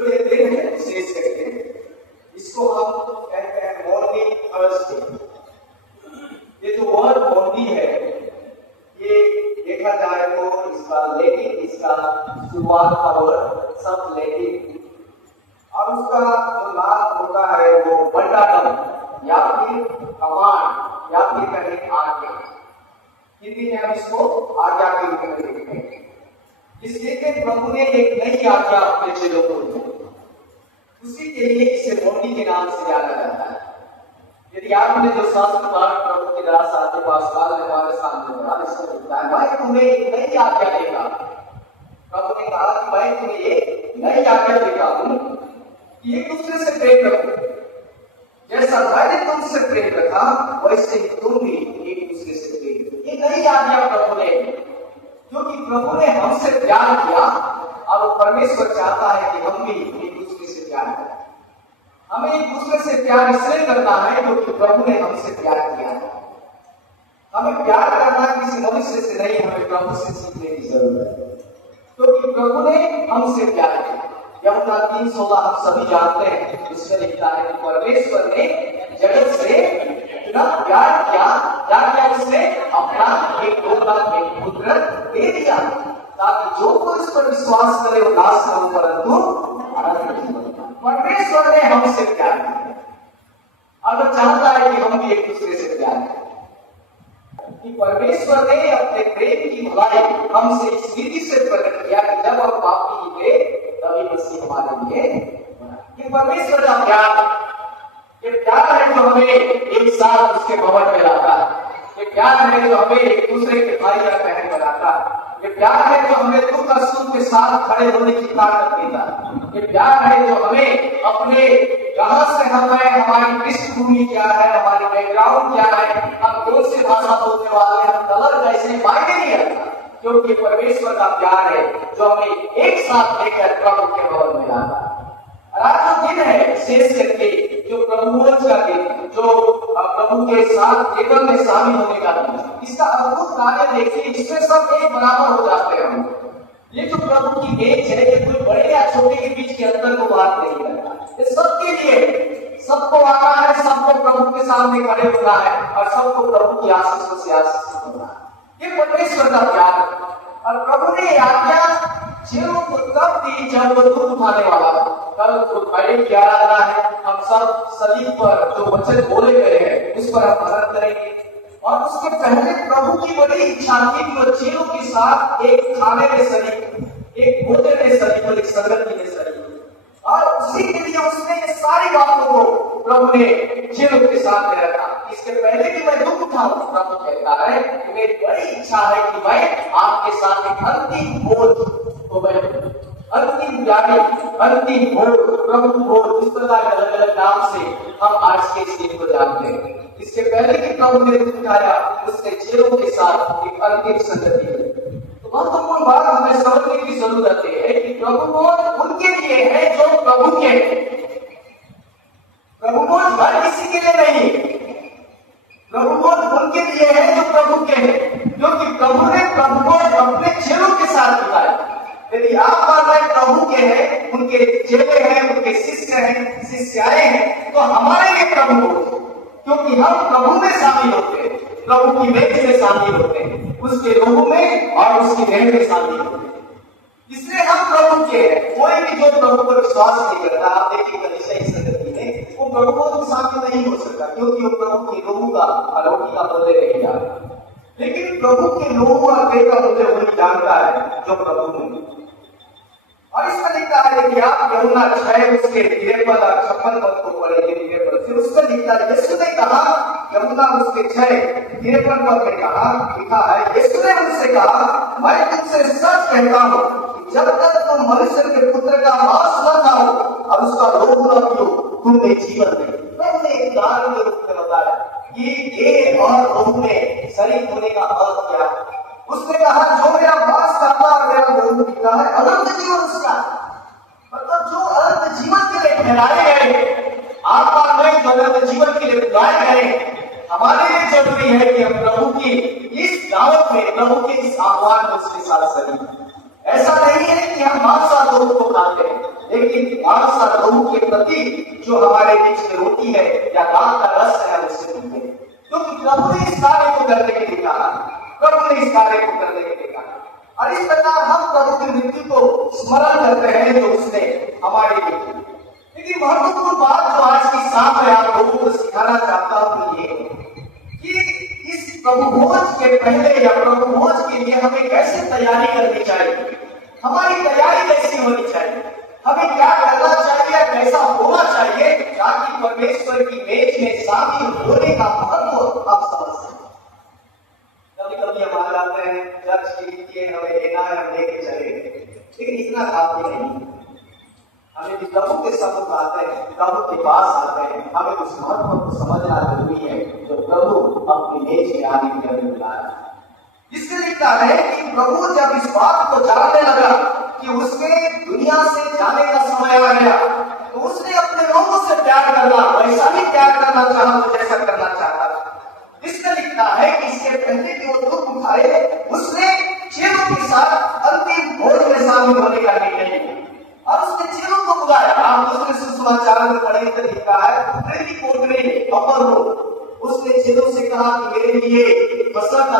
जो ये दिन है विशेष करके इसको हम कहते हैं मॉर्निंग थर्सडे। ये जो वर्ड मॉर्निंग है ये देखा जाए तो इसका लैटिन, इसका शुरुआत का वर्ड सब लैटिन और उसका जो नाम होता है वो बंटाटम या फिर कमांड या फिर कहें आज्ञा। हिंदी में हम इसको आज्ञा के रूप में देखते हैं। इसलिए कि प्रभु ने एक नई आज्ञा अपने चेलों को दी, उसी के लिए इसे मॉर्निंग के नाम से जाना जाता है। यदि आपने जो शास्त्र पाठ प्रभु के दास आपके पास काल में हमारे सामने पढ़ा, इसको लिखता है मैं तुम्हें एक नई आज्ञा देगा। प्रभु ने कहा कि मैं तुम्हें एक नई आज्ञा देता हूं कि एक दूसरे से प्रेम रखो, जैसा मैंने तुमसे प्रेम रखा वैसे ही तुम भी एक दूसरे से प्रेम रखो। ये नई आज्ञा प्रभु ने, क्योंकि प्रभु ने हमसे प्यार किया और परमेश्वर चाहता है कि हम भी एक दूसरे से प्यार करें। हमें एक दूसरे से प्यार इसलिए करना है क्योंकि प्रभु ने हमसे प्यार किया है। हमें प्यार करना किसी मनुष्य से नहीं, हमें प्रभु से सीखने की जरूरत है, क्योंकि प्रभु ने हमसे प्यार किया। यूहन्ना 3:16 हम सभी जानते हैं, उसमें लिखा है कि परमेश्वर ने जगत से इतना प्यार किया क्या उसने अपना एक पुत्र दे दिया ताकि जो कोई उस पर विश्वास करे वो नाश न हो परंतु अनंत जीवन। परमेश्वर ने हमसे प्यार किया और चाहता है कि हम भी एक दूसरे से प्यार करें। कि परमेश्वर ने अपने प्रेम की भलाई हमसे इस विधि से प्रकट किया कि जब हम पापी थे तभी मसीह हमारे लिए कि परमेश्वर का प्यार, ये प्यार है जो हमें एक साथ उसके भवन में लाता है। ये प्यार है जो हमें एक दूसरे के भाई या बहन बनाता है। ये प्यार है जो हमें दुख और सुख के साथ खड़े होने की ताकत देता है। ये प्यार है जो हमें अपने कहां से हम हैं, हमारी पृष्ठभूमि क्या है, हमारी बैकग्राउंड क्या है, हम कौन सी भाषा बोलने वाले हैं, हम कलर कैसे, मायने नहीं रखता, क्योंकि परमेश्वर का प्यार है जो हमें एक साथ लेकर प्रभु के भवन में लाता है। आज जो दिन है विशेष करके जो प्रभुवंश का दिन, जो प्रभु के साथ टेबल में शामिल होने का दिन, इसका अद्भुत कार्य देखिए, इसमें सब एक बराबर हो जाते हैं हम। ये जो प्रभु की मेज है ये कोई बड़े या छोटे के बीच के अंतर को बात नहीं करता, ये सबके लिए, सबको आना है, सबको प्रभु के सामने खड़े होना है और सबको प्रभु की आशीषों से आशीषित होना है। ये परमेश्वर का प्यार है। और प्रभु ने आज्ञा चेलों को तब दी जब वो दुख उठाने वाला था। कल फ्राइडे की आराधना है, हम सब सलीब पर जो वचन बोले गए हैं उस पर हम भरण करेंगे। और उसके पहले प्रभु की बड़ी इच्छा थी कि वो चेलों के साथ एक खाने में शरीक, एक भोजन में शरीक और एक संगति में शरीक, और उसी के लिए उसने ये सारी बातों को प्रभु ने चेलों के साथ में रखा। इसके पहले कि मैं दुख उठाऊं, प्रभु कहता है कि मेरी बड़ी इच्छा है कि मैं आपके साथ एक अंतिम भोज को मैं अंतिम गाड़ी, अंतिम भोज, प्रभु भोज, इस प्रकार के अलग अलग नाम से हम आज के इस दिन को जानते हैं। इसके पहले कि प्रभु ने दिखाया उसने चेलों के साथ एक अंतिम संगति की। तो महत्वपूर्ण बात हमें समझने की जरूरत है कि प्रभु भोज उनके लिए है जो प्रभु के, प्रभु भोज हर किसी के लिए नहीं, प्रभु भोज उनके लिए है जो प्रभु के हैं, क्योंकि प्रभु ने प्रभु भोज अपने चेलों के साथ बिताया। यदि आप मान रहे प्रभु के हैं, उनके चेले हैं, उनके शिष्य हैं, शिष्याएं हैं, तो हमारे लिए प्रभु भोज, क्योंकि हम प्रभु में शामिल होते हैं, प्रभु की मेज में शामिल होते हैं, उसके लोगों में और उसकी बहन में शामिल होते हैं, इसलिए हम प्रभु के हैं। कोई भी जो प्रभु पर विश्वास नहीं करता, आप देखिए कलीसिया इस संगति में, वो प्रभु को शामिल नहीं हो सकता, क्योंकि वो प्रभु के लोगों का अलौकिक का बदले नहीं जाता। लेकिन प्रभु के लोगों का बेटा बदले वही जानता है जो प्रभु में। और इसमें लिखता है कि आप यूहन्ना 6 उसके 53 और 56 पद को पढ़ेंगे। 53 फिर उसमें लिखता है, यीशु ने कहा, यूहन्ना उसके 6:53 पद में कहा, लिखा है, यीशु ने उनसे कहा, मैं तुमसे सच कहता हूं कि जब तक तुम मनुष्य के पुत्र का मांस न खाओ और उसका लोभ न पियो, तुम्हें जीवन नहीं। मैंने एक उदाहरण के रूप में बताया कि ये और लोभ में शरीक होने का अर्थ क्या है। उसने कहा, जो मेरा मांस खाता और मेरा लोभ पीता है अनंत जीवन उसका, मतलब जो अनंत जीवन के लिए ठहराए गए, आत्मा में जो अनंत जीवन के लिए बुलाए गए, हमारे लिए जरूरी है कि हम प्रभु की इस दावत में, प्रभु के इस आह्वान में उसके साथ शरीक। ऐसा नहीं है कि हम मांस और लोभ को खाते हैं, लेकिन लालसा लहू के प्रति जो हमारे बीच में रोटी है या दान का रस है उससे पीते, क्योंकि प्रभु ने इस कार्य को करने के लिए कहा, प्रभु ने इस कार्य को करने के लिए कहा। और इस प्रकार हम प्रभु की मृत्यु को स्मरण करते हैं जो उसने हमारे लिए की। लेकिन महत्वपूर्ण बात जो आज की साथ में आप लोगों को सिखाना चाहता हूं ये कि इस प्रभु भोज के पहले या प्रभु भोज के लिए हमें कैसे तैयारी करनी चाहिए, हमारी तैयारी कैसी होनी चाहिए, हमें क्या करना चाहिए, कैसा होना चाहिए ताकि परमेश्वर की मेज में शामिल होने का महत्व आप समझ सकें। कभी कभी हम आ जाते हैं चर्च के लिए हमें लेना है, हम लेके चले, लेकिन इतना काफी नहीं। हमें भी प्रभु के सम्मुख आते हैं, प्रभु के पास आते हैं, हमें उस महत्व को समझना जरूरी है जो प्रभु अपनी मेज में आने के लिए बुला रहा है। इससे लिखता है कि प्रभु जब इस बात को जानने लगा कि उसके दुनिया से जाने का समय आ गया, तो उसने अपने लोगों से प्यार करना, वैसा ही प्यार करना चाहा तो जैसा करना चाहता था। इसमें लिखता है कि इसके पहले कि वो दुख उठाए, उसने चेलों के साथ अंतिम भोज में शामिल होने का निर्णय लिया और उसने चेलों को बुलाया। आप दूसरे सुसमाचार में पढ़ेंगे तो लिखा है प्रेमी कोटरे अपर हो, उसने चेलों से कहा कि मेरे लिए पसंद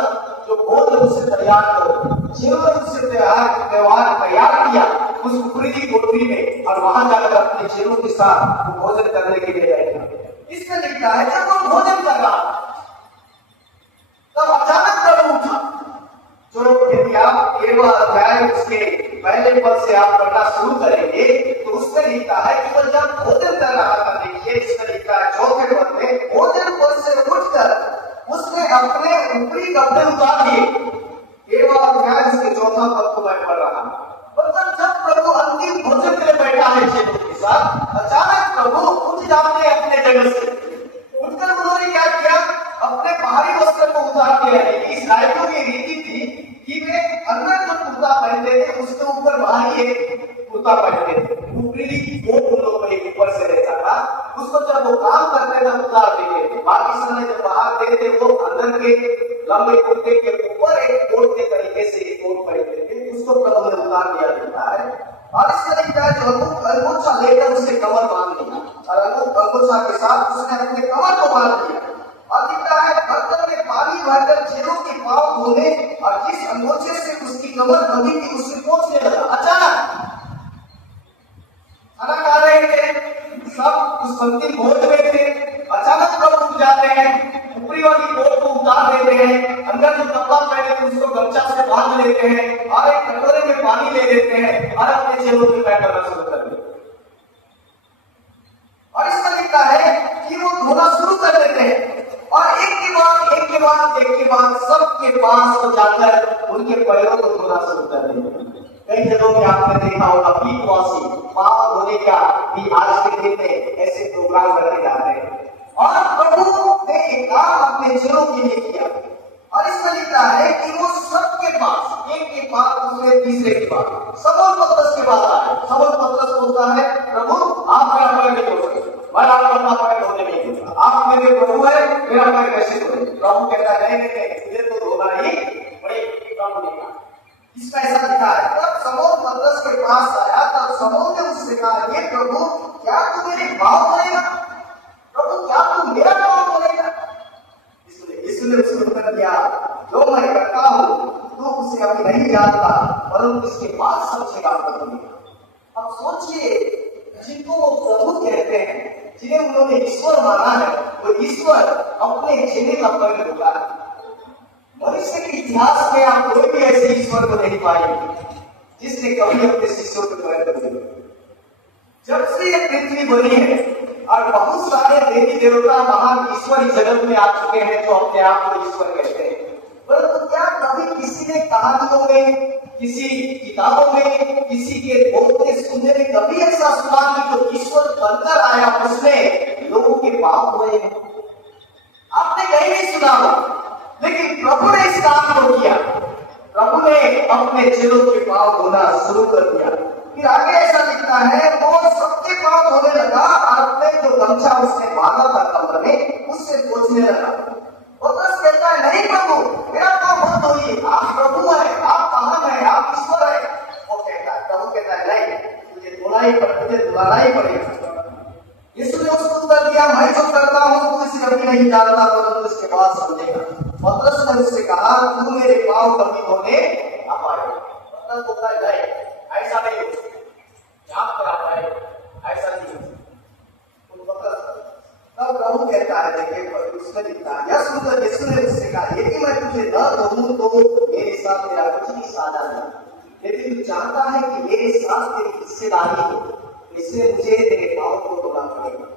जो भोज उसे तैयार करो। चेलों ने उससे तैयार किया उस प्रीति कोटरी में और वहां जाकर अपने चेलों के साथ भोजन करने के लिए बैठा। इसमें लिखता है जब वो भोजन कर रहा तब अचानक प्रभु उठा। जो यदि आप 13वां अध्याय उसके पहले पद से आप पढ़ना शुरू करेंगे तो उसमें लिखता है कि वो जब भोजन कर रहा था, देखिए इसमें लिखता है 4वें पद में, भोजन पद से उठकर उसने अपने ऊपरी कपड़े उतार दिए। 13वां अध्याय उसके 4वां पद को मैं पढ़ रहा हूं। मतलब जब प्रभु अंतिम भोजन के लिए बैठा है चेलों के साथ, अचानक प्रभु उठ जाते अपने जगह से। उठकर उन्होंने क्या किया, अपने बाहरी वस्त्र को उतार दिया है। इस्राएलियों की रीति थी कि वे अंदर जो कुर्ता पहनते थे उसके ऊपर बाहरी एक कुर्ता पहनते थे, ऊपरी कोट उन लोगों को ऊपर से रहता था। उसको जब वो काम करते थे उतार देते थे, बाकी समय जब बाहर थे थे वो अंदर के लंबे कुर्ते के ऊपर एक कोट के तरीके से एक कोट पहनते थे, उसको प्रभु ने उतार दिया जाता है। और इस तरीके जो अंगूठा लेकर उससे कमर बांध दिया और अंगूठा के साथ उसने अपने कमर को बांध दिया और दिखता है बर्तन में पानी भरकर चेलों के पांव धोने और जिस अंगोछे से उसकी कमर बंधी थी उससे पोंछने लगा। अचानक खाना खा रहे थे, सब उस अंतिम भोज में थे, अचानक प्रभु उठ जाते हैं, ऊपरी वाली कोट को उतार देते हैं, अंदर जो कपड़ा पहने थे उसको गमछा से बांध लेते हैं और एक कटोरे में पानी ले लेते हैं और अपने चेलों के पैर करना शुरू कर देते हैं। और इसमें लिखता है कि वो धोना शुरू कर देते हैं और एक के बाद सबके पास वो जाकर उनके पैरों को धोना शुरू कर देते हैं। कई जगहों में आपने देखा होगा फीट वॉशिंग, पाँव धोने का भी आज के दिन में ऐसे प्रोग्राम करके जाते हैं। और प्रभु ने एक काम अपने चेलों के लिए किया और इसमें लिखता है कि वो सबके पास एक के बाद दूसरे तीसरे के बाद समूह पत्रस के बाद आए। समूह पत्रस बोलता है प्रभु आप मेरा पैर नहीं धो सकते, मैं आपका पैर धोने नहीं दूंगा, आप मेरे प्रभु है, मेरा पैर कैसे धोए? प्रभु कहता है नहीं तुझे तो धोना ही बड़ी प्रभु ने कहा। इसका ऐसा लिखा है तब समूह पत्रस के पास आया, तब समूह ने उससे कहा ये प्रभु क्या तू मेरे पाँव धोएगा? प्रभु क्या तू मेरा पाँव धोएगा? इसने उसको उत्तर दिया जो मैं करता हूं तू उसे अभी नहीं जानता परंतु इसके बाद समझेगा प्रभु। अब सोचिए जिनको वो प्रभु कहते हैं, जिन्हें उन्होंने ईश्वर माना है, वो ईश्वर अपने चेले का पैर धोता है। मनुष्य के इतिहास में आप कोई भी ऐसे ईश्वर को नहीं पाएंगे जिसने कभी अपने शिष्यों के पैर धोए। जब से ये पृथ्वी बनी है और बहुत सारे देवी देवता महान ईश्वर इस जगत में आ चुके हैं जो अपने आप को ईश्वर कहते हैं, परंतु क्या कभी किसी ने कहानियों में, किसी किताबों में, किसी के बोलते सुनने में कभी ऐसा सुना कि जो ईश्वर बनकर आया उसने लोगों के पाप हुए? आपने कहीं नहीं सुना हो, लेकिन प्रभु ने इस काम को किया। प्रभु ने अपने चेलों के पाँव धोना शुरू कर दिया। फिर आगे ऐसा लिखता है वो सबके पाँव धोने लगा और अपने जो गमछा उसने बांधा था कमर में उससे पोंछने लगा। पतरस कहता है नहीं प्रभु मेरा पाँव मत धोइए, आप प्रभु है, आप महान है, आप ईश्वर है। वो कहता है, प्रभु कहता है नहीं तुझे धोना ही पड़ेगा, नहीं जानता परंतु इसके बाद समझेगा। पतरस ने उससे कहा तू मेरे पांव कभी धोने आ पाए। पतरस बोलता है नहीं, ऐसा नहीं हो सकता, आप करा पाए, ऐसा नहीं हो सकता। तब प्रभु कहता है, देखिए उसमें लिखता है, यह सुनकर यीशु ने उससे कहा यदि मैं तुझे न धोऊं तो मेरे साथ तेरा कुछ भी साझा नहीं, लेकिन तू जानता है कि मेरे साथ तेरी हिस्सेदारी है, इसलिए मुझे तेरे पांव को धोना पड़ेगा।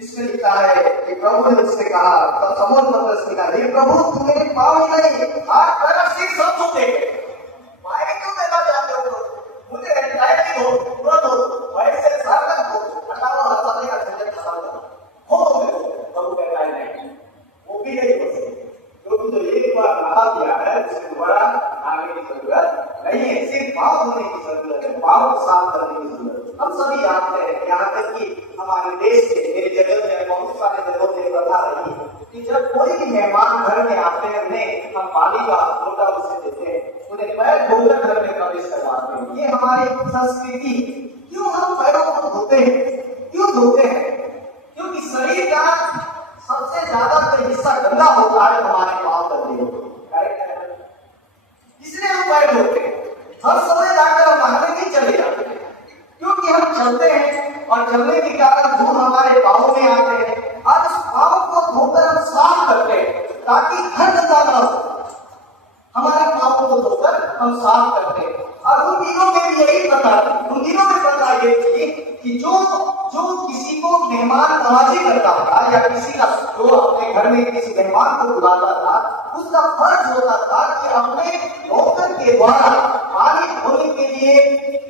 इसमें लिखा है कि प्रभु ने उससे कहा, तब समौन पतरस ने कहा हे प्रभु तू मेरे पांव ही नहीं हाथ पैर सिर सब धो दे, पाए क्यों देना चाहते हो? मुझे डायरेक्ट धो, तुरंत धो, ऐसे सारा धो, हटाओ हटाने का झंझट खत्म करो, हो दे। प्रभु कहता है नहीं, वो भी नहीं हो सकता, क्योंकि तो एक बार नहा दिया है उससे दोबारा आगे की जरूरत नहीं है, सिर्फ पांव धोने की जरूरत है, पांव को साफ करने की जरूरत है। हम सभी जानते हैं, यहाँ तक कि हमारे देश के मेरे जगह में बहुत सारे जगहों में प्रथा रही है कि जब कोई भी मेहमान घर में आते हैं उन्हें हम पानी का लोटा उसे देते हैं, उन्हें पैर धोकर घर में प्रवेश करवाते हैं। ये हमारी संस्कृति। क्यों हम पैरों को धोते हैं? क्यों धोते हैं? क्योंकि शरीर का सबसे ज्यादा जो हिस्सा गंदा होता है हमारे पांव गंदे होते हैं, इसलिए हम पैर धोते हैं। हर समय जाकर हम नहाने नहीं चले जाते, क्योंकि हम चलते हैं और चलने के कारण धूल हमारे पाँव में आते हैं और उस पाँव को धोकर हम साफ करते हैं ताकि घर गंदा न हो। हमारे पाँव को धोकर हम साफ करते हैं। और उन दिनों में भी यही प्रथा, उन दिनों में प्रथा ये थी कि जो किसी को मेहमान नवाजी करता था या किसी का जो अपने घर में किसी मेहमान को बुलाता था, उसका फर्ज होता था कि अपने नौकर के द्वारा पानी धोने के लिए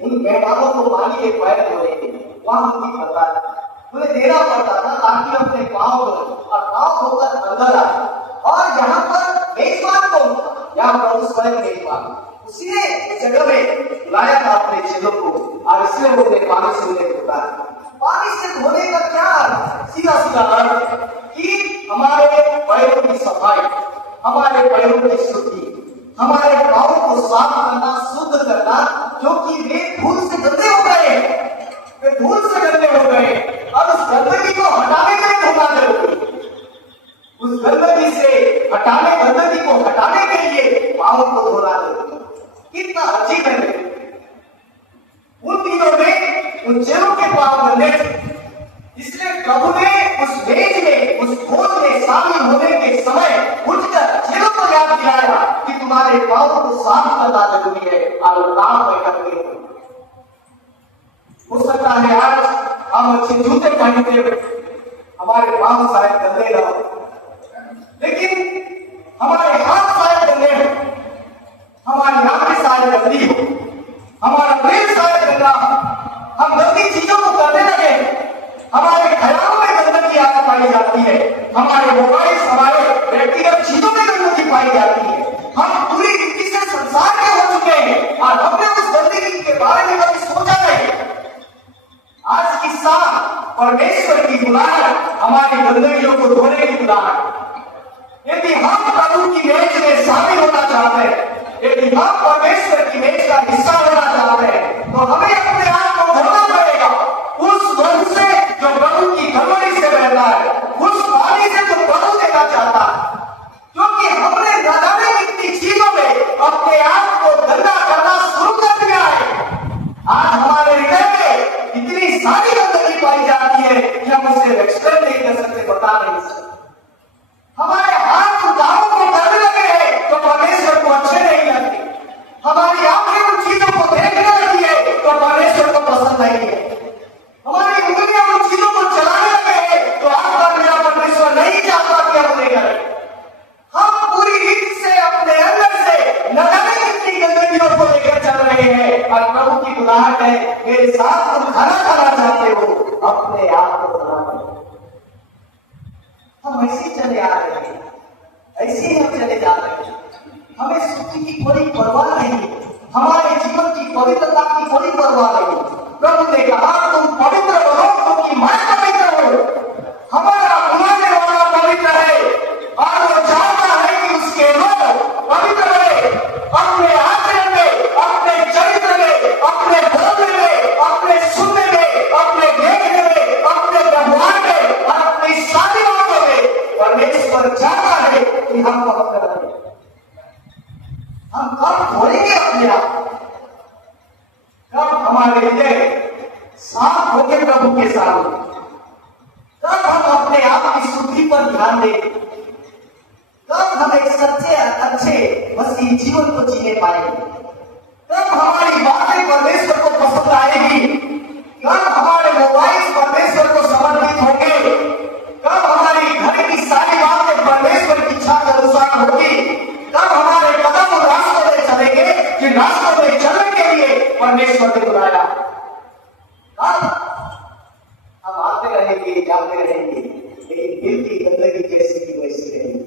उन मेहमानों को पानी के पैर धोने के लिए वहां उनकी प्रथा है, उन्हें देना पड़ता था ताकि अपने पाँव धोए और पाँव धोकर अंदर आए। और यहाँ पर मेजबान कौन था? यहाँ प्रभु स्वयं मेजबान, उसी ने जगह में लाया था अपने चेलों को और इसलिए वो पानी से उन्हें धोता है। पानी से धोने का क्या अर्थ? सीधा सीधा अर्थ कि हमारे पैरों की सफाई, हमारे पैरों की शुद्धि, हमारे पाँव को साफ करना, शुद्ध करना, क्योंकि वे धूल से गंदे हो गए, वे धूल से गंदे हो गए और उस गंदगी को हटाने के लिए धोना जरूरी, उस गंदगी से गंदगी को हटाने के लिए पाँव को धोना जरूरी। कितना अजीब है। उन दिनों में उन चेलों के पाँव गंदे थे, इसलिए प्रभु ने उस मेज में, उस भोज में शामिल होने के समय उठकर चेलों को याद दिलाया कि तुम्हारे पाँव को साफ करना जरूरी है और काम में करते हैं। हो सकता है आज हम अच्छे जूते पहनते हुए हमारे पाँव शायद गंदे न हो, लेकिन हमारे हाथ शायद गंदे हो, हमारी आंखें शायद गंदी हो, हमारा दिल शायद गंदा हो, हम गंदी चीजों को करने लगे, हमारे ख्यालों में गंदगी आदत पाई जाती है, हमारे मोबाइल, हमारे व्यक्तिगत चीजों में गंदगी पाई जाती है, हम पूरी रीति से संसार के हो चुके हैं और हमने उस गंदगी के बारे में कभी सोचा नहीं। आज की शाम परमेश्वर की बुलाहट हमारी गंदगियों को धोने की बुलाहट। यदि हम प्रभु की मेज में शामिल होना चाहते हैं, यदि हम परमेश्वर की मेज का हिस्सा होना चाहते हैं, तो हमें अपने आप को धोना पड़ेगा उस मन से जो प्रभु की कमरी से बहता है, उस पानी से जो प्रभु देना चाहता है, क्योंकि हमने न जाने कितनी चीजों में अपने आप को गंदा करना शुरू कर दिया है। आज हमारे हृदय में इतनी सारी गंदगी पाई जाती है कि हम उसे एक्सप्लेन नहीं कर सकते, बता नहीं सकते। हमारे हाथ उठाओं को करने लगे हैं तो परमेश्वर को अच्छे नहीं लगते, हमारी आंखें उन चीजों को देखने लगी है तो परमेश्वर को पसंद नहीं है, हमारी उंगलियां उन चीजों को चलाने लगे हैं तो आपका मेरा परमेश्वर नहीं चाहता कि हम उन्हें करें। हम पूरी रीत से अपने अंदर से न जाने कितनी गंदगियों को लेकर चल रहे हैं और प्रभु की बुलाहट है, मेरे साथ तुम खाना खाना चाहते हो, अपने आप को धोना पड़ेगा। हम ऐसे ही चले आ रहे हैं, ऐसे ही हम चले जा रहे हैं, हमें शुद्धि की कोई परवाह नहीं, हमारे जीवन की पवित्रता की कोई परवाह नहीं। प्रभु ने कहा तुम पवित्र बनो क्योंकि मैं पवित्र हूं। हमारा बुलाने वाला पवित्र है और वो चाहता है कि उसके लोग पवित्र रहे, अपने आचरण में, अपने चरित्र में, अपने बोलने में, अपने सुनने में, अपने देखने में, अपने व्यवहार में और अपनी सारी बातों में कि हम पवित्र रहे। हम कब धोएंगे अपने आप, कब हमारे हृदय साफ होंगे प्रभु के सामने, कब हम अपने आप की शुद्धि पर ध्यान देंगे, कब हम एक सच्चे अच्छे मसीही जीवन को जीने पाएंगे, कब हमारी बातें परमेश्वर को पसंद आएगी, कब हमारे मोबाइल परमेश्वर को समर्पित होंगे, कब हमारी घर की सारी बातें परमेश्वर की इच्छा के अनुसार होगी, कब हमारे कदम उन रास्तों में चलेंगे जिन रास्तों में चलने के लिए परमेश्वर ने बुलाया। कब हम आते रहेंगे, जाते रहेंगे, लेकिन दिल की गंदगी जैसी की वैसी रहेगी।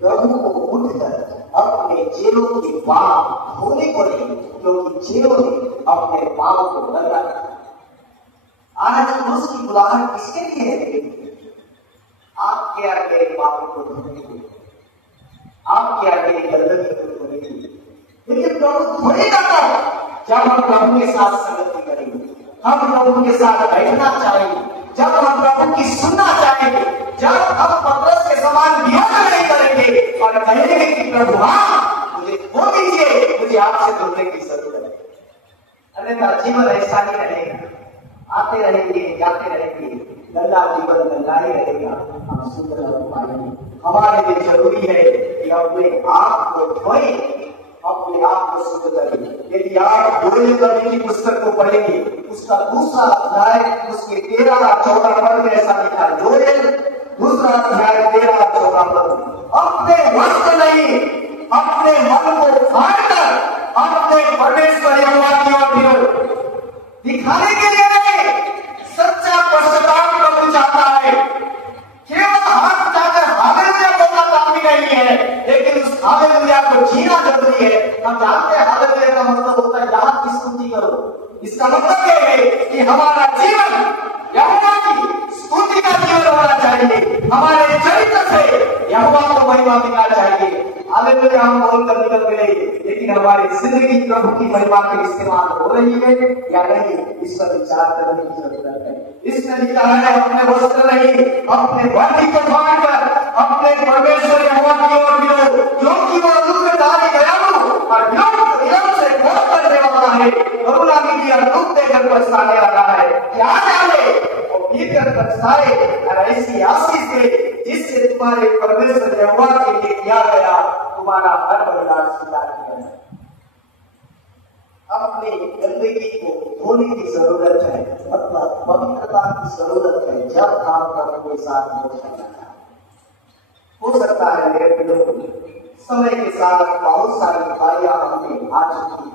प्रभु को उठकर अपने चेलों के पाप धोने पड़े, क्योंकि चेलों ने अपने पाप को गंदा किया। आज क्रूस की बुलाहट किसके लिए है? आपके आगे पाप को धोने के लिए, आपके आगे गंदगी को धोने के लिए। लेकिन प्रभु धोएगा कब? जब हम प्रभु के साथ संगति करेंगे, हम प्रभु के साथ बैठना चाहेंगे, जब हम प्रभु की सुनना चाहेंगे, जब हम पतरस के समान विरोध नहीं करेंगे और कहेंगे कि प्रभु हाँ मुझे धो दीजिए, मुझे आपसे धोने की जरूरत है। अन्यथा जीवन ऐसा ही रहेगा, आते रहेंगे, जाते रहेंगे, गंदा जीवन गंदा ही रहेगा, हम शुद्ध नहीं पाएंगे। हमारे लिए जरूरी है कि अपने आप को धोएं, अपने आप को शुद्ध करें। यदि आप योएल नबी की पुस्तक को पढ़ेंगे, उसका दूसरा अध्याय उसके 13-14 पद में ऐसा लिखा है। योएल दूसरा अध्याय 13-14 पद, अपने वस्त्र नहीं अपने मन को फाड़कर अपने परमेश्वर यहोवा की ओर फिरो। दिखाने के लिए नहीं, सच्चा पश्चाताप प्रभु चाहता है। केवल हाथ उठाकर हालेलुया बोलना काफी नहीं है, लेकिन उस हालेलुया को जीना जरूरी है। हम जानते हैं हालेलुया का मतलब होता है यहाँ की स्तुति करो। इसका मतलब यह है कि हमारा जीवन यहोवा की स्तुति का जीवन होना चाहिए, हमारे चरित्र से यहोवा को महिमा मिलना चाहिए। हालेलुया हम बोलकर निकल गए, लेकिन हमारी जिंदगी प्रभु की महिमा के इस्तेमाल हो रही है या नहीं, इस पर विचार करने की जरूरत है। इसमें लिखा है अपने वस्त्र नहीं अपने वर्दी को फाड़कर अपने परमेश्वर यहोवा की ओर फिरो, क्योंकि वो दुखदाई दयालु और विलंब से क्रोध करने वाला है, करुणा निधि और दुख देकर पछताने वाला है। क्या जाने वो भीतर पछताए और ऐसी आशीष दे जिससे तुम्हारे परमेश्वर यहोवा के लिए किया गया तुम्हारा हर बलिदान स्वीकार किया जाए। अपनी गंदगी को धोने की जरूरत है, मतलब पवित्रता की जरूरत है। जब काम प्रभु के साथ हो सकता है मेरे प्रियो, समय के साथ बहुत सारी बुराइयां हमने आ चुकी,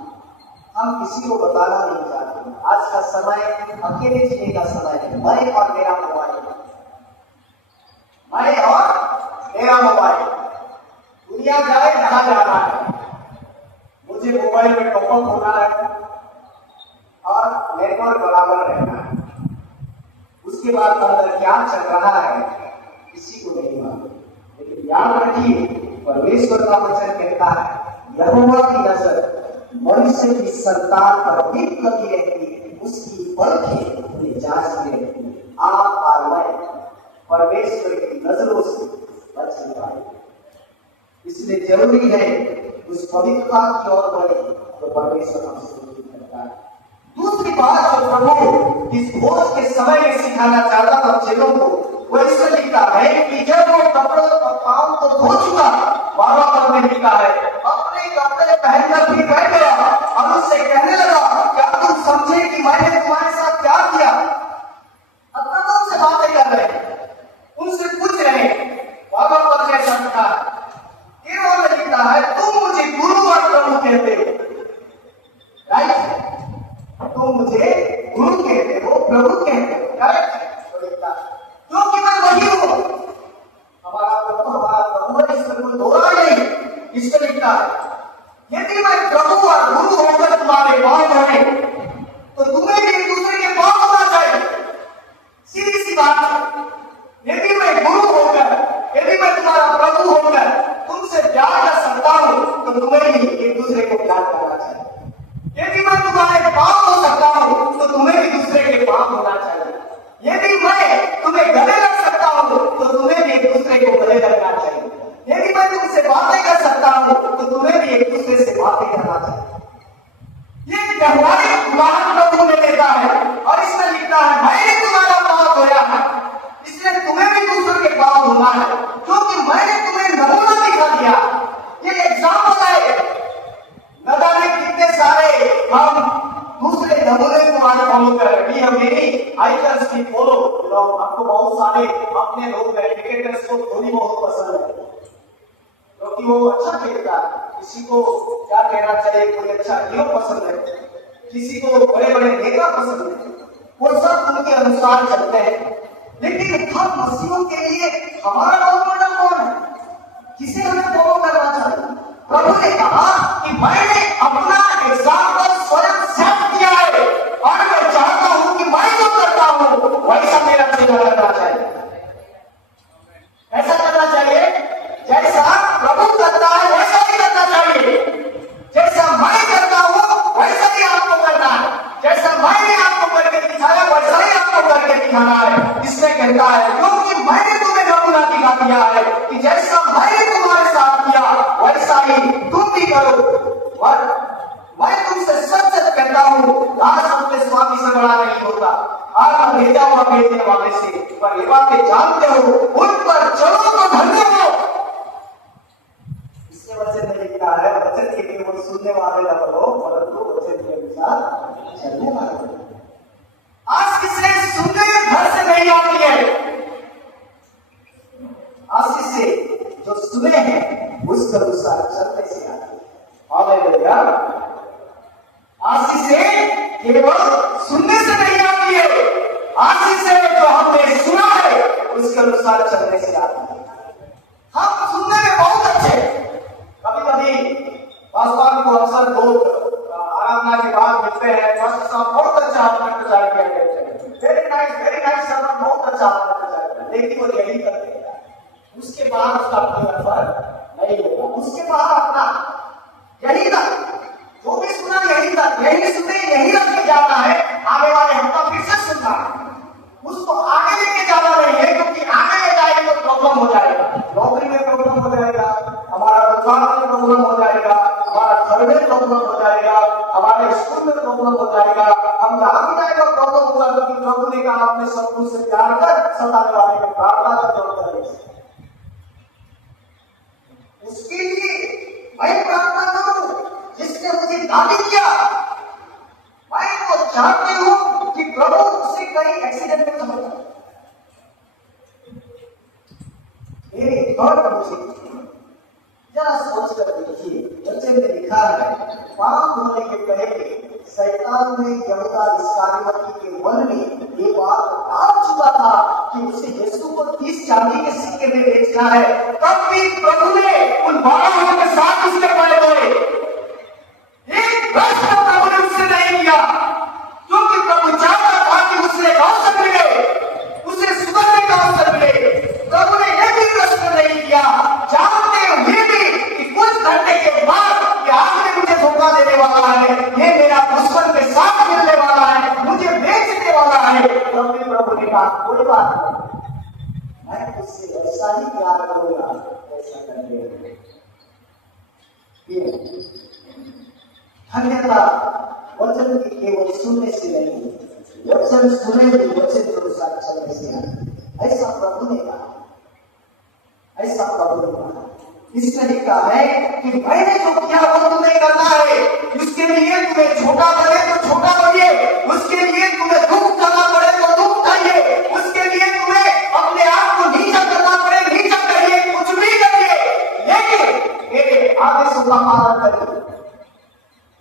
हम किसी को बताना नहीं चाहते। आज का समय अकेले जीने का समय है। मैं और मेरा मोबाइल, मैं और मेरा मोबाइल, दुनिया जाए जहां जाना है, मुझे मोबाइल में टॉपअप होना है और नेटवर्क बराबर रहना है। उसके बाद अंदर क्या चल रहा है किसी को नहीं मालूम। लेकिन याद रखिए, परमेश्वर का वचन कहता है यहोवा की नजर मनुष्य की संतान पर भी लगी रहती है, उसकी परखें जांचती रहती है। आप और मैं परमेश्वर की नजरों से बच नहीं पाए, इसलिए जरूरी है उस पवित्रता की ओर बढ़े तो परमेश्वर हमसे करता है। दूसरी बात जो प्रभु इस भोज के समय में सिखाना चाहता था चेलों को, वो ऐसा लिखा है कि जब वो कपड़ों और पाँव को धो चुका, 12 पद में लिखा है, अपने कपड़े पहनकर फिर बैठ गया और उससे कहने लगा, क्या तुम समझे कि मैंने तुम्हारे साथ क्या किया? अपना उनसे बातें कर रहे, उनसे पूछ रहे। 12 पद में ऐसा लिखा है, लिखा है, तुम मुझे गुरु और प्रभु कहते हो, राइट? तुम मुझे गुरु कहते हो, प्रभु कहते हो, राइट? क्योंकि मैं वही हूं, हमारा प्रभु है, इसमें कोई दो राय नहीं। इसमें लिखा है, यदि मैं प्रभु और गुरु होकर तुम्हारे पांव धोए तो तुम्हें भी एक दूसरे के पांव होना चाहिए। सीधी सी बात है। यदि मैं गुरु होकर, यदि मैं तुम्हारा प्रभु होकर तुमसे प्यार कर सकता हूं तो तुम्हें भी एक दूसरे को प्यार करना चाहिए। यदि मैं तुम्हारे पांव हो सकता हूं तो तुम्हें भी दूसरे के पांव होना चाहिए। यदि मैं तुम्हें गले लग सकता हूं तो तुम्हें भी एक दूसरे को गले लगना चाहिए। यदि मैं तुमसे क्योंकि मैंने तुम्हें नमूना दिखा दिया। ये एग्जाम्पल है, न जाने कितने सारे हम दूसरे नमूने को आज फॉलो कर रहे हैं। मेरी आइकन्स की फॉलो, आपको बहुत सारे अपने लोग क्रिकेटर्स को धोनी बहुत पसंद है क्योंकि वो अच्छा खेलता है। किसी को क्या कहना चाहिए, कोई अच्छा हीरो पसंद है, किसी को बड़े बड़े नेता पसंद है, वो सब उनके अनुसार चलते हैं। लेकिन हम मसीहों के लिए हमारा रोल मॉडल कौन है, किसे हमें फॉलो करना चाहिए? प्रभु ने कहा कि मैंने अपना एग्जाम्पल स्वयं सेट किया है और मैं चाहता हूं कि मैं जो करता हूं वैसा मेरा चेला करना चाहिए। ऐसा करना चाहिए जैसा प्रभु करता है, वैसा ही करना चाहिए। जैसा मैं करता हूं वैसा ही आपको करना है। जैसा मैंने आपको करके दिखाया वैसा ही आपको करके दिखाना है। इसमें कहता है क्योंकि मैंने तुम्हें नमूना दिखा दिया है कि जैसा मैंने तुम्हारे साथ किया वैसा ही तुम भी करो। और मैं तुमसे सच सच कहता हूं, दास अपने स्वामी से बड़ा नहीं होता, आप भेजा हुआ भेजने वाले से। पर ये बातें जानते हो, उन पर चलो तो धन्य हो। इसके वचन में लिखा है, वचन के केवल सुनने वाले न बनो परंतु वचन के अनुसार चलने वाले बनो। आज किसे सुनने घर से नहीं आती है, आज किसे जो सुने हैं उसके अनुसार चलने से आती है। हालेलुया। आशीष से केवल सुनने से नहीं आती है, आशीष से जो हमने सुना है उसके अनुसार चलने से आती है। हम सुनने में बहुत अच्छे, कभी कभी पासवान को अक्सर लोग आराधना के बाद मिलते हैं, बहुत अच्छा आपने प्रचार किया है, वेरी नाइस सर, बहुत अच्छा आपने प्रचार किया, लेकिन वो यही करते हैं। उसके बाद उसका अपना असर नहीं होगा, उसके बाद अपना यही था, जो भी सुना यही था, यही सुने यही रख के जाना है। आगे वाले हफ्ता फिर से सुनना है, उसको आगे लेके जाना नहीं है, क्योंकि आगे ले जाएंगे तो प्रॉब्लम हो जाएगा। नौकरी में प्रॉब्लम हो जाएगा, हमारा दुकान में प्रॉब्लम हो जाएगा, हमारा घर में प्रॉब्लम हो जाएगा, हमारे स्कूल में प्रॉब्लम हो जाएगा। हम जहां भी जाएगा प्रॉब्लम होगा, क्योंकि प्रभु ने कहा अपने शत्रु से प्यार कर, सताने वाले को प्रार्थना कर, जो करें उसके लिए मैं प्रार्थना करूं जिसने मुझे दादी किया। मैं तो चाहती हूं कि प्रभु उसे कहीं एक्सीडेंट में खबर कर। मेरे थर्ड मुझे जरा सोच कर देखिए, वचन में लिखा है, पाप होने के पहले शैतान ने यहूदा इस्करियोती के मन में ये बात डाल चुका था कि उसे यीशु को 30 चांदी के सिक्के में बेचना है। तब भी प्रभु ने उन 12 के साथ उसके पैर धोए। एक प्रश्न प्रभु ने उससे नहीं किया, क्योंकि प्रभु चाहता था कि उसे एक अवसर मिले, उसे सुधरने का अवसर मिले। प्रभु ने यह भी प्रश्न नहीं किया, जानते हुए भी कि कुछ घंटे के बाद ये आदमी मुझे धोखा देने वाला है, ये मेरा दुश्मन के साथ मिलने वाला है, मुझे बेचने वाला है। प्रभु ने कहा कोई बात नहीं, मैं उससे ऐसा ही प्यार करूंगा ऐसा करने। धन्यता वचन की केवल सुनने से नहीं, वचन सुने भी वचन के अनुसार चलने से। ऐसा प्रभु ने कहा, ऐसा प्रभु ने कहा। इसमें लिखा है कि मैंने जो किया वो तुम्हें करना है, उसके लिए तुम्हें छोटा बने तो छोटा बनिए, उसके लिए तुम्हें दुख करना पड़े तो दुख करिए, उसके लिए तुम्हें अपने आप को नीचा करना पड़े नीचा करिए, कुछ भी करिए, लेकिन मेरे आदेशों का पालन करिए।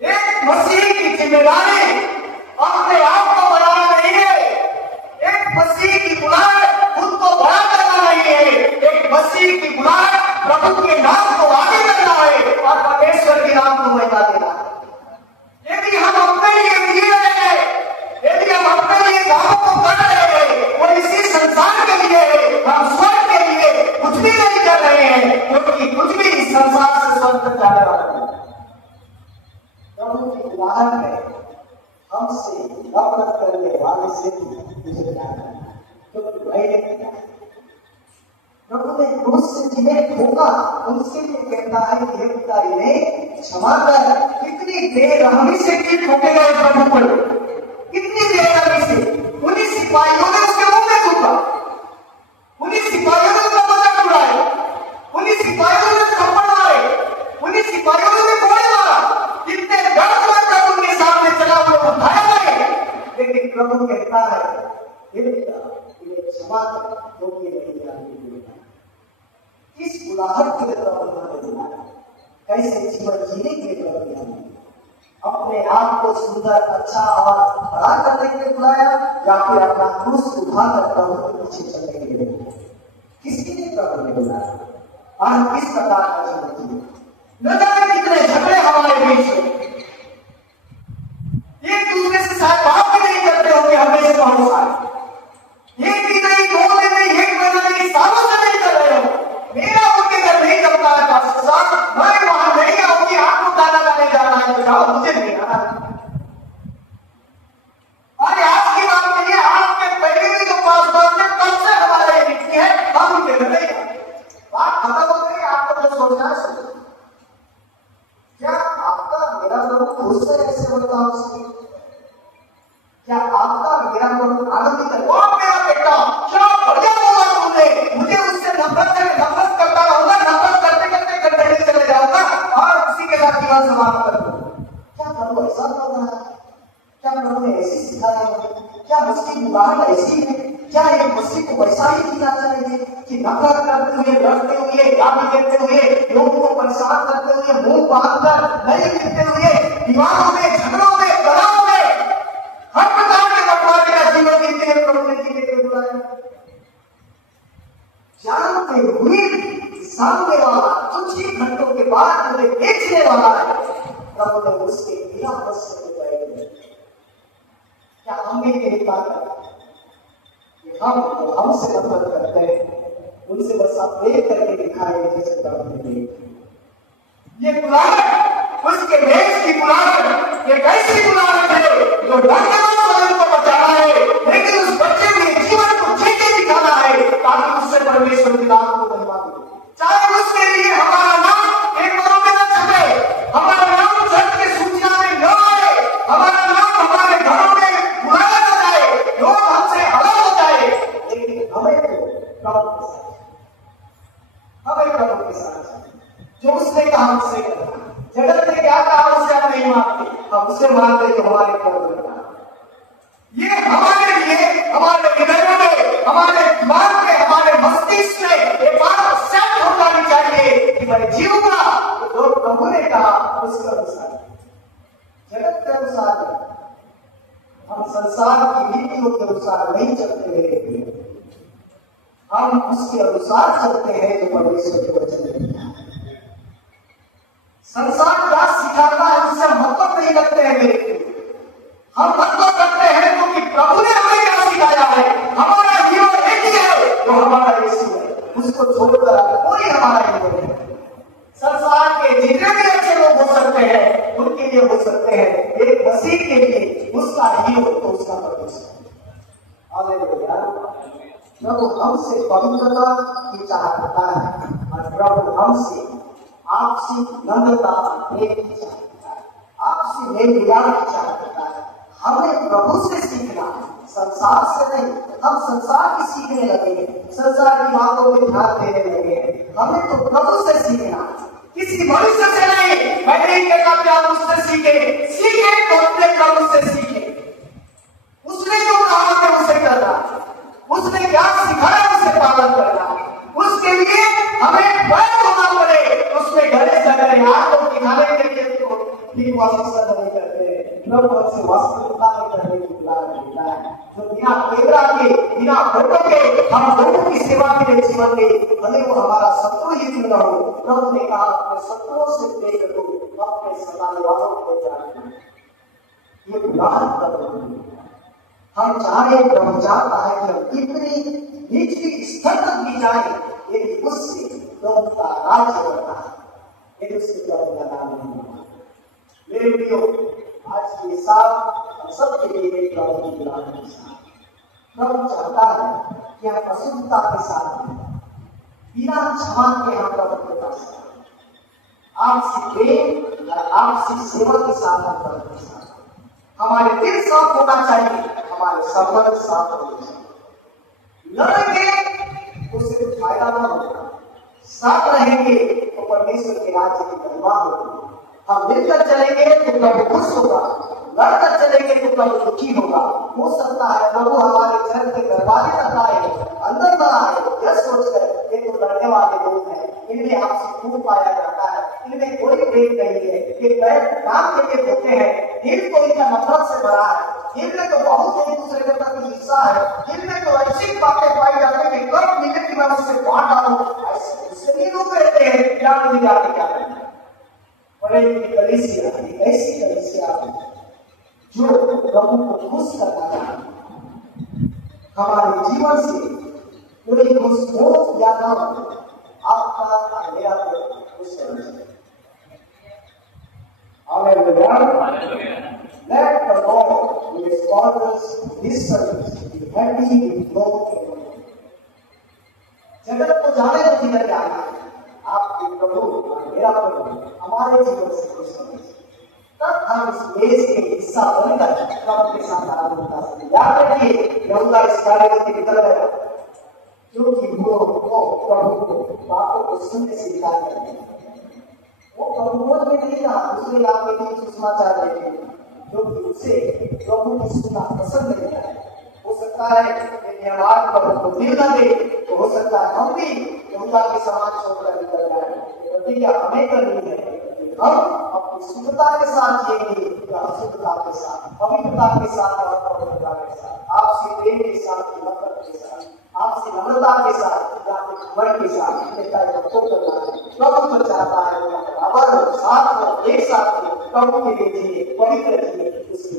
एक मसीह की जिम्मेदारी अपने आप को बढ़ाना नहीं है, एक मसीह की बुलाए खुद को बड़ा करना नहीं है, एक मसीह की बुलाए प्रभु के नाम को आगे करना है और परमेश्वर के नाम को महिमा देना है। यदि हम अपने लिए जी रहे हैं, यदि हम अपने लिए कामों को कर रहे हैं, वो इसी संसार के लिए है, हम स्वर्ग के लिए कुछ भी नहीं कर रहे हैं, क्योंकि कुछ भी इस संसार से स्वर्ग तक जाने वाला है। प्रभु की उदाहरण में हमसे नफरत करने वाले से मुझे प्यार करना, क्योंकि मैंने किया। प्रभु ने क्रूस से जिन्हें ठोका उनसे भी कहता है कि हे पिता इन्हें क्षमा कर। कितनी बेरहमी से ठोके गए प्रभु पर, कितनी बेरहमी से। उन्हीं सिपाहियों ने उसके मुंह में थूका, उन्हीं सिपाहियों ने उसका मजाक उड़ाया, मुस्कुराहट के लिए प्रभु ने हमें बुलाया, कैसे जीवन जीने के लिए प्रभु ने हमें अपने आप को सुंदर, अच्छा और बड़ा करने के लिए बुलाया, या फिर अपना क्रूस उठाकर प्रभु के पीछे चलने के लिए? किसके लिए प्रभु ने बुलाया? और किस प्रकार का जीवन जिए? न जाने कितने झगड़े हमारे बीच में, एक दूसरे से शायद बात भी नहीं करते होंगे, हमें बहुत सारे, एक दिन नहीं, 2 दिन नहीं, 1 महीना नहीं, सालों से नहीं कर रहे हो। मेरा उनके घर नहीं करता है पास्टर साहब, मैं वहां नहीं आऊंगी, आपको गाना गाने जाना है तो जाओ, मुझे नहीं आना। अरे आज की बात नहीं है, आज के पहले भी जो पास्टर थे कब से हमारे मिट्टी है, हम उनके घर नहीं जाते। बात खत्म हो गई, आपको जो सोचना है सोचो। क्या आपका मेरा प्रभु खुश है ऐसे बर्ताव से? क्या आपका मेरा प्रभु आनंदित है? वो मेरा बेटा क्या बढ़िया बोला तुमने, मुझे उससे नफरत करता रहूंगा, नफरत करते करते गड्ढे चले जाऊंगा और उसी के साथ जीवन समाप्त कर दूंगा। क्या प्रभु ऐसा कर रहा है? क्या प्रभु ने ऐसी सिखाया है? क्या उसकी मुराद ऐसी है? क्या एक मसीह को वैसा ही जीना चाहिए कि नफरत करते हुए, लड़ते हुए, गाली देते हुए, लोगों को परेशान करते हुए, मुंह बांधकर, नहीं गिरते हुए, दीवारों में, झगड़ों में, तनाव में, हर प्रकार के बंटवारे का जीवन जीते हैं प्रभु ने जीने के लिए बुलाया? जानते हुए भी सामने वाला कुछ ही घंटों के बाद मुझे बेचने वाला है, प्रभु ने उसके बिना बस से बताया। क्या हमने यही कहा कि हम हमसे नफरत करते हैं, उनसे बस आप प्रेम करके दिखाए जैसे प्रभु ने ये बुलाहट, उसके भेष की बुलाहट, ये कैसी बुलाहट है जो डरने वाले को बचाना है, लेकिन उस बच्चे में जीवन को जीते दिखाना है ताकि उससे परमेश्वर की नाम को महिमा मिले। चाहे उसके लिए हमारा नाम एक बार में न छपे, हमारा नाम चर्च के सूचना में न आए, हमारा नाम हमारे घरों में बुलाया न जाए, लोग हमसे अलग हो जाए, लेकिन हमें प्रभु के साथ जो उसने कहा उससे करना। जगत ने क्या कहा उससे हम नहीं मानते, हम उससे मानते जो हमारे प्रभु ने कहा। ये हमारे लिए, हमारे हृदय में, हमारे दिमाग में, हमारे मस्तिष्क में एक बात सेट हो जानी चाहिए कि मैं जीऊंगा तो जो प्रभु ने कहा उसके अनुसार, जगत के अनुसार हम संसार की नीतियों के अनुसार नहीं चलते हैं, हम उसके अनुसार चलते हैं जो परमेश्वर के वचन में लिखा है। संसार क्या सिखाता है उससे मतलब नहीं रखते हैं मेरे को, हम मतलब करते हैं क्योंकि प्रभु ने हमें क्या सिखाया है। हमारा जीवन एक ही है जो हमारा यीशु है, उसको छोड़कर कोई हमारा जीवन नहीं। संसार के जितने भी अच्छे लोग हो सकते हैं उनके लिए हो सकते हैं, एक मसीह के लिए उसका हीरो तो उसका परमेश्वर। हालेलुया। प्रभु हमसे पवित्रता की चाह करता है और प्रभु हमसे आपसी नम्रता, प्रेम की चाह करता है, आपसी मेल मिलाप की चाह करता है। हमें प्रभु से सीखना, संसार से नहीं। हम संसार की सीखने लगे हैं, संसार की बातों में ध्यान देने लगे हैं। हमें तो प्रभु से सीखना, किसी मनुष्य से नहीं। मैं नहीं कहता कि आप उससे सीखे तो अपने प्रभु से सीखे। उसने जो कहा था उसे करना, उसने क्या सिखाया उसे पालन करना। उसके लिए हमें बैठ होना पड़े, उसमें घरे झगड़े आपको दिखाने के लिए तो ठीक वास्तविकता नहीं करते, प्रभु हमसे वास्तविकता में करने की बुला देता है। जो बिना कैमरा के, बिना फोटो के हम लोगों की सेवा के लिए जीवन दे, भले वो हमारा शत्रु ही क्यों न हो। प्रभु ने कहा अपने शत्रुओं से प्रेम करो, अपने सताने वालों को जाने। ये बुलाहट प्रभु हम चाहे, प्रभु चाहता है कि हम कितनी निचली स्तर तक भी जाए, लेकिन उससे प्रभु का राज्य करता है, लेकिन उससे प्रभु का नाम नहीं होता। मेरे प्रियो, आज के साथ हम सबके लिए प्रभु की बुलाहट के साथ प्रभु चाहता है कि हम प्रसन्नता के साथ बिना क्षमा के हम प्रभु के पास आपसी प्रेम और आपसी सेवा के साथ हम प्रभु के साथ हमारे दिल साफ होना चाहिए, हमारे संबंध साफ होने चाहिए। लड़ेंगे उससे कुछ फायदा न होगा, साथ रहेंगे तो परमेश्वर के राज्य की महिमा होगी। हम मिलकर चलेंगे तो प्रभु खुश होगा, लड़कर चलेंगे तो कभी दुखी होगा। हो सकता है प्रभु हमारे चरण के दरवाजे तक आए, अंदर न आए, यह सोचकर ये तो लड़ने वाले लोग हैं, इनमें आपसे खून पाया जाता है, इनमें कोई प्रेम नहीं है, ये पैर काम करके होते हैं, दिल तो इनका नफरत से भरा है, दिल में तो बहुत एक दूसरे के प्रति हिस्सा है, दिल में तो ऐसी बातें पाई जाती है कि कब मिले कि मैं उससे बांट डालूं। ऐसे दूसरे लोग रहते हैं, क्या मुझे जाके क्या करना है। और एक कलीसिया, एक ऐसी कलीसिया जो प्रभु को खुश करता है, हमारे जीवन से कोई खुश या ना हो, आपका और मेरा खुश होना चाहिए। Let the Lord who has called us His servants be happy with Lord. जगत को जाने तो किधर जाना है, आपके प्रभु मेरा प्रभु हमारे जीवन से खुश होना चाहिए। तब हम इस देश के हिस्सा बनकर प्रभु के साथ आराधना कर सकते हैं। याद रखिए, यहूदा इस कार्य से निकल गया क्योंकि वो प्रभु को बातों को सुनने से इनकार करते हैं। वो प्रभु में नहीं था, दूसरे इलाके में सुसमाचार देते हैं क्योंकि उसे प्रभु की सुनना पसंद नहीं है। हो सकता है कि हमारे प्रभु को दिल न दे, तो हो सकता है हम भी यहूदा के समाज छोड़कर निकल जाए। प्रतिज्ञा हमें करनी है कि हम अपनी शुद्धता के साथ जिएंगे या अशुद्धता के साथ, पवित्रता के साथ और पवित्रता के साथ, आपसी प्रेम के साथ, नफरत के साथ, आपसी नम्रता के साथ या घमंड के साथ। प्रभु तो चाहता है बराबर हो, साथ हो, एक साथ हो, प्रभु के लिए जिए, पवित्र जिए, उसकी